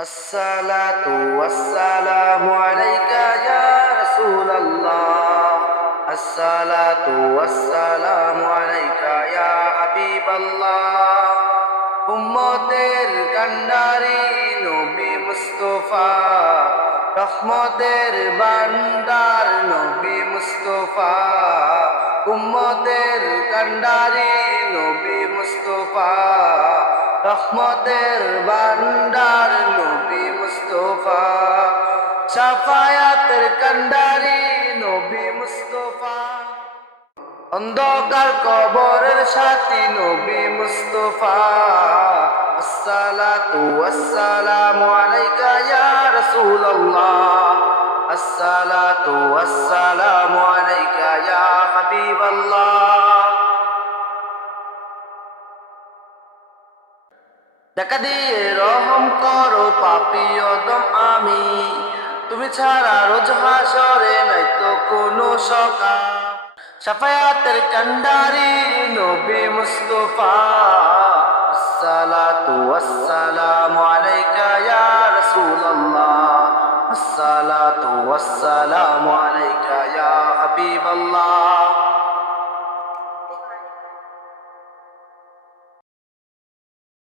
الصلاة والسلام عليك يا رسول الله الصلاة والسلام عليك يا حبيب الله উম্মতের কান্ডারি নবী মুস্তাফা রহমতের ভান্ডার নবী মুস্তাফা উম্মতের কান্ডারি নবী মুস্তাফা রহমতের ভান্ডার নবী মুস্তাফা শাফায়াতের কান্ডারি নবী মুস্তাফা অন্ধকার কবরের সাথী নবী মুস্তাফা আসসালাতু ওয়াসসালামু আলাইকা ইয়া রাসূলুল্লাহ আসসালাতু ওয়াসসালামু আলাইকা ইয়া হাবিবাল্লাহ দেখা দিয়ে রহম করো পাপী অদম আমি তুমি ছাড়া রোজ হাসরে নাই তো কোনো সকা শাফায়াতের কান্ডারি নবী মুস্তাফা আসসালাতু ওয়াসসালামু আলাইকা ইয়া রাসূলুল্লাহ আসসালাতু ওয়াসসালামু আলাইকা ইয়া হাবিবাল্লাহ